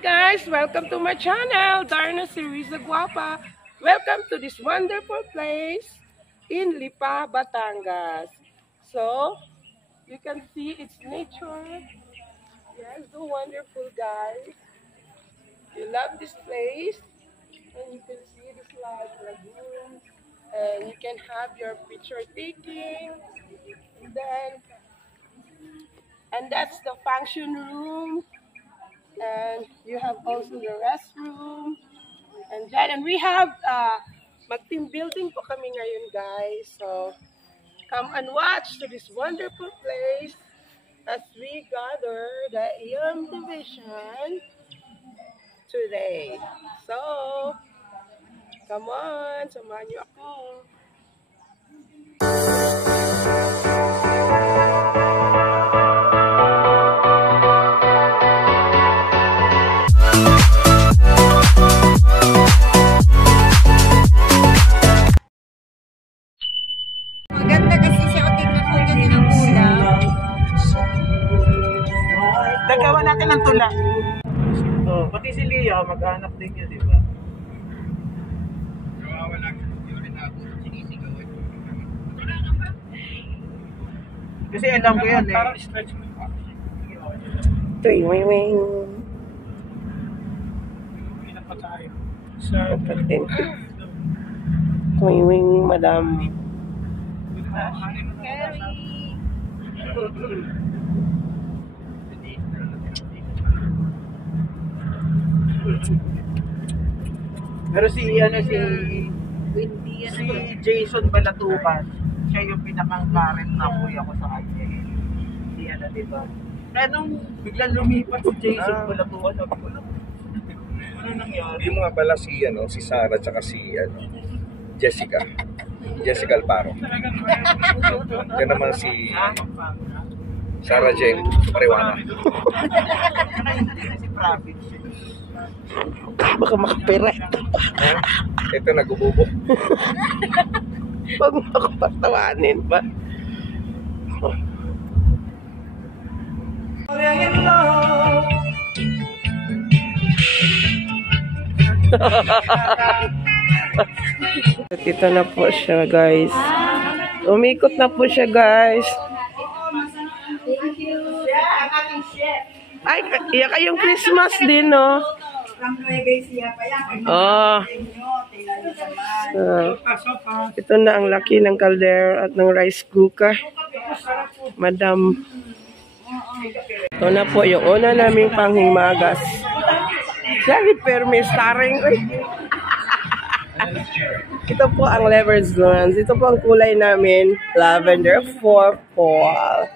guys, welcome to my channel, Darna Series Guapa. Welcome to this wonderful place in Lipa, Batangas. So, you can see it's nature. Yes, so wonderful guys. You love this place. And you can see this large lagoon. And you can have your picture taking. And that's the function room. And you have also the restroom. And we have mag-team building po kami ngayon guys. So come and watch to this wonderful place as we gather the EM division today. So come on, samahan niyo ako. Maganda kasi siya o tingnan ko ganyan ang tula. Gagawa natin ng tula. Oh, pati si Lia, mag-anak din niya, di ba? Kasi alam ko yan eh. Tuwing. Tuwing, madam. Pero si Jason Balatuban, siya yung pinakang-current na kuya ko sa kanya. Si di ba? Kaya nung biglang lumipat si Jason Balatuban, sabi ko lang, ano nangyari? Yung mga pala si Sarah at si Jessica Alparo. Yan naman si Sarah Jane Marijuana. Si Province. Baka makapera. Ito nagububo. Huwag makapatawanin pa. Dito na po siya guys. Umikot na po siya guys. Ay, iya kayong Christmas din, no? Oh. Ito na ang laki ng caldera at ng rice cooker. Madam. Ito na po yung una naming panghimagas. Sorry, permis starring. Ito po ang lever's glance. Ito po ang kulay namin. Lavender for fall.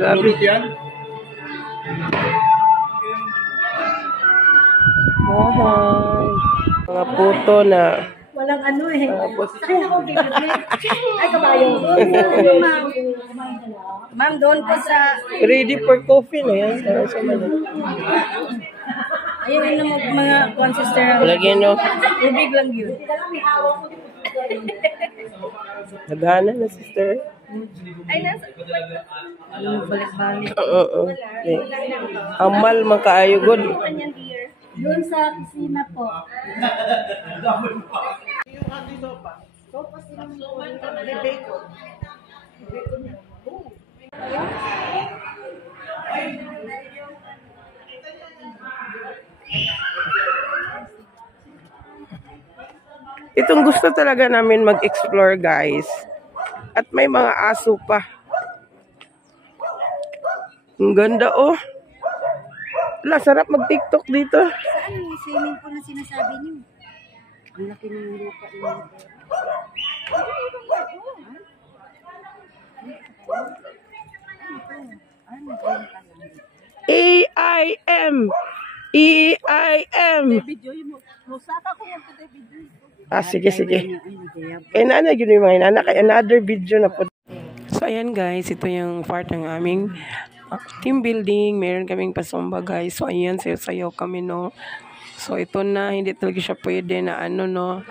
Grabe yan. Bahay. Mga puto na. Walang ano eh. Ay, kabayo. Ma'am, doon po sa... Ready for coffee na yan. Ayun na mga sister. Lagyan nyo. Ubig lang yun. Naghana na, sister. Ay, nasa... Balik-balik. Oo. Okay. Amal, makaayugod. Doon sa kusina po. Yung ating sopa. Sopa silang may bacon. Bacon yan. Itong gusto talaga namin mag-explore guys. At may mga aso pa. Ang ganda oh. Wala, sarap mag-TikTok dito. Saan yung swimming pool na sinasabi niyo? Ang laki ng lupa niyo. EIM. EIM. Ah, sige. Eh, nana, yun yung mga inana. Kaya another video na po. So, ayan guys. Ito yung part ng aming team building. Meron kaming pasomba guys. So, ayan. Sayo kami, no. So, ito na. Hindi talaga siya pwede na ano, no.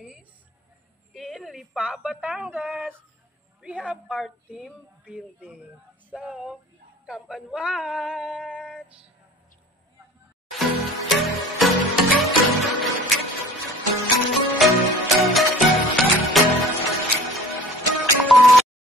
place in Lipa, Batangas. We have our team building. So, come and watch!